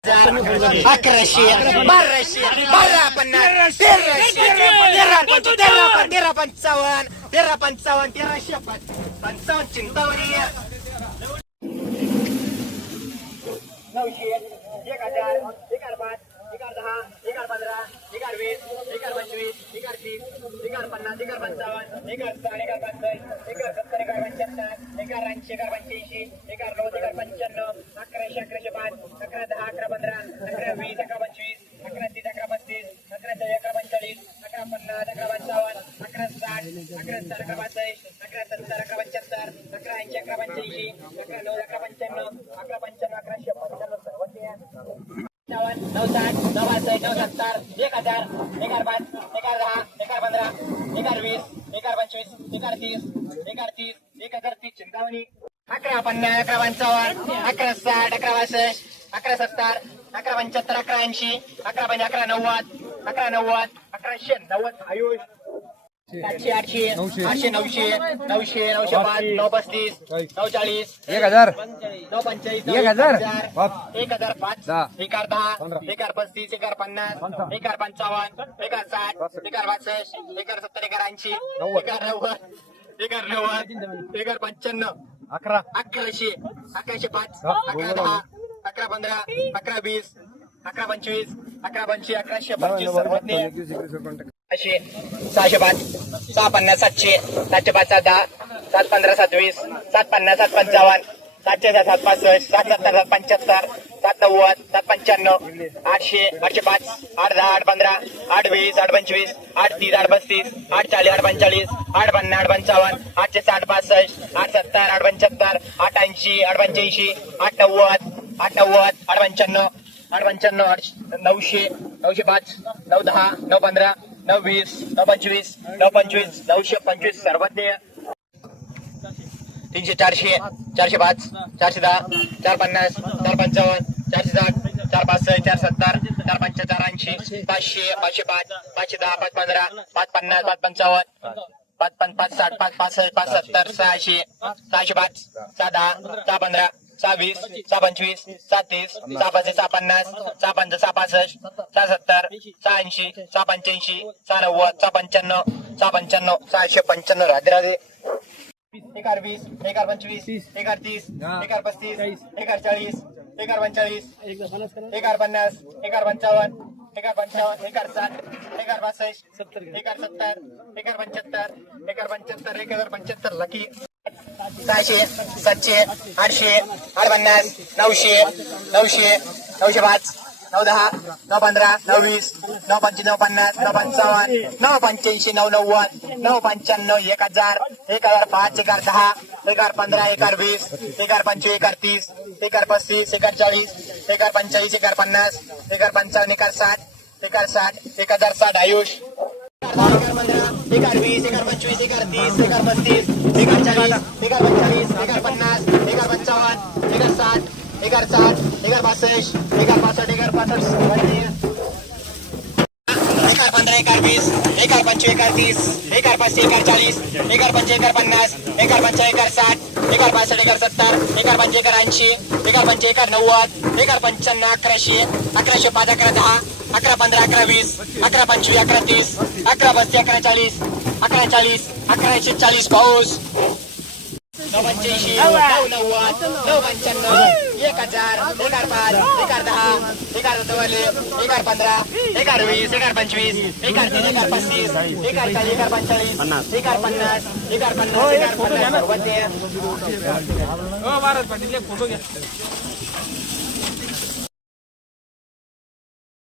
अकराशे बाराशे बारा पन्नास तेराशे तेरा तेरा तेरा पंचावन्न तेरा पंचावन्न तेराशे पंचावन्न नऊशे एक हजार एक हजार पाच एक हजार दहा एक हजार पंधरा एक हजार वीस एक हजार पंचवीस एक हजार तीस एक हजार पन्नास एक हजार पंचावन्न एक हजार साठ एक हजार एक हजार सत्तर एक हजार पंच्याहत्तर एक हजार ऐंशी एक हजार पंच्याऐंशी एक हजार नव्वद एक हजार पंच्याण्णव अकराशे अकराशे पाच अकरा दहा अकरा पंधरा अकरा वीस अकरा पंचवीस अकरा तीस अकरा पस्तीस अकरा चाळीस अकरा पंचेचाळीस अकरा पन्नास अकरा पंचावन्न अकरा अकरा साठ अकरा पासष्ट अकरा सत्तर अकरा पंच्याहत्तर अकरा ऐंशी अकरा पंच्याऐंशी अकरा नऊ अकरा पंच्याण्णव अकरा पंच्याण्णव अकराशे पंच्याण्णव सर्व नऊ साठ नऊ पासष्ट नऊ सत्तर एक हजार एक हजार पाच एक दहा एक पंधरा एक वीस एक पंचवीस एक हजार तीस एक हजार तीस एक हजार तीस चिंतावणी अकरा पन्नास अकरा पंचावन्न अकरा साठ अकरा बासष्ट अकरा सत्तर अकरा पंच्याहत्तर अकरा ऐंशी अकरा पंचे अकरा नव्वद अकरा नव्वद अकराशे नव्वद आयुष सातशे आठशे आठशे नऊशे नऊशे नऊशे पाच नऊ पस्तीस नऊ चाळीस एक हजार नऊ पंचेचाळीस एक हजार. पाच एक हजार पाच दहा. एक हजार दहा एक हजार पस्तीस एक हजार पन्नास एक हजार पंचावन्न एक हजार साठ एक हजार बासष्ट एक हजार सत्तर एक हजार ऐंशी एक हजार नव्वद एक हजार नव्वद एक हजार पंच्याण्णव अकरा अकराशे अकराशे पाच अकरा दहा अकरा पंधरा अकरा वीस अकरा पंचवीस अकरा पंचवीस अकराशे पंचवीस सर्वज्ञ सहाशे सहाशे पाच सहा पन्नास सातशे सातशे पाच सात दहा सात पंधरा सात वीस सात पन्नास सात पंचावन्न सातशे सात सात पासष्ट सात सत्तर सात पंच्याहत्तर सात नव्वद सात पंच्याण्णव आठशे आठशे पाच आठ दहा आठ पंधरा आठ वीस आठ पंचवीस आठ तीस आठ पस्तीस आठ चाळीस आठ पंचाळीस आठ पन्नास आठ पंचावन्न आठशे साठ पासष्ट आठ सत्तर आठ पंच्याहत्तर आठ ऐंशी आठ पंच्याऐंशी आठ नव्वद आठ नव्वद आठ पंच्याण्णव आठ पंच्याण्णव आठ नऊशे नऊशे पाच नऊ दहा नऊ पंधरा नऊ वीस नऊ पंचवीस नऊ पंचवीस नऊशे पंचवीस सर्वज्ञ तीनशे चारशे चारशे पाच चारशे दहा चार पन्नास चार पंचावन्न चारशे साठ चार पासष्ट चार सत्तर चार पंचा चार ऐंशी पाचशे पाचशे पाच पाचशे दहा पाच पंधरा पाच पन्नास पाच पंचावन्न पाच पन पाच साठ पाच पासष्ट पाच सत्तर सहाशे सहाशे पाच सहा दहा सहा पंधरा. सहा वीस सहा पंचवीस सहा तीस सहा पाचशे सहा पन्नास सहा पंच सहा पासष्ट सहा सत्तर सहा ऐंशी सहा पंच्याऐंशी सहा नव्वद सहा पंच्याण्णव सहा पंच्याण्णव सहाशे पंच्याण्णव. राधे राधे. एक हजार वीस एक हजार पंचवीस एक हजार तीस एक हजार पस्तीस एक हजार चाळीस. एक हजार पंचेचाळीस एक हजार पन्नास एक हजार पंचावन्न एक हजार पंचावन्न एक हजार साठ एक हजार पासष्ट एक हजार सत्तर एक हजार पंच्याहत्तर एक हजार पंच्याहत्तर एक हजार पंच्याहत्तर लकी सहाशे सातशे आठशे आठ पन्नास नऊशे नऊशे नऊशे पाच नऊ दहा नऊ पंधरा नऊ वीस नऊ पंचवीस नऊ पन्नास नऊ पंचावन्न नऊ पंच्याऐंशी नऊ नव्वद नऊ पंच्याण्णव एक हजार एक हजार पाच एक हजार दहा एक हजार पंधरा एक हजार वीस एक हजार पंचवीस एक हजार तीस एक हजार पस्तीस एक हजार चाळीस एक हजार पंचाळीस एक हजार पन्नास एक हजार पंचावन्न एक हजार साठ एक हजार साठ एक हजार साठ आयुष एक हजार वीस एक पंचवीस एक तीस एक हजार पस्तीस एक हजार चाळीस एक पंचेचाळीस एक पन्नास एक हजार पंचावन्न एक साठ एक हजार साठ एक हजार पासष्ट एक हजार पासष्ट एक पासष्ट एक पंधरा एक हजार वीस एक पंचवीस एक हजार तीस एक हजार पाचशे एक चाळीस एक पंचे एक पन्नास एक हजार पंचा एक साठ एक बासष्ट पासष्ट सत्तर एक हजार पंचे एक ऐंशी एक हजार पंचे एक नव्वद एक हजार पंच्याण्णव अकराशे अकराशे पाच अकरा दहा अकरा पंधरा अकरा वीस अकरा पंचवीस अकरा तीस अकरा पस्तीस अकरा चाळीस अकरा चाळीस अकराशे चाळीस पाऊस नऊ पंच्याऐंशी नऊ नव्वद नऊ पंच्याण्णव एक हजार एक हजार पाच एक हजार दहा एक हजार चौवाले एक हजार पंधरा एक हजार वीस एक हजार पंचवीस एक हजार तीस एक हजार पस्तीस एक हजार चाळीस एक हजार पंचेचाळीस एक हजार पन्नास एक हजार पन्नास एक हजार पन्नास सर्वज्ञ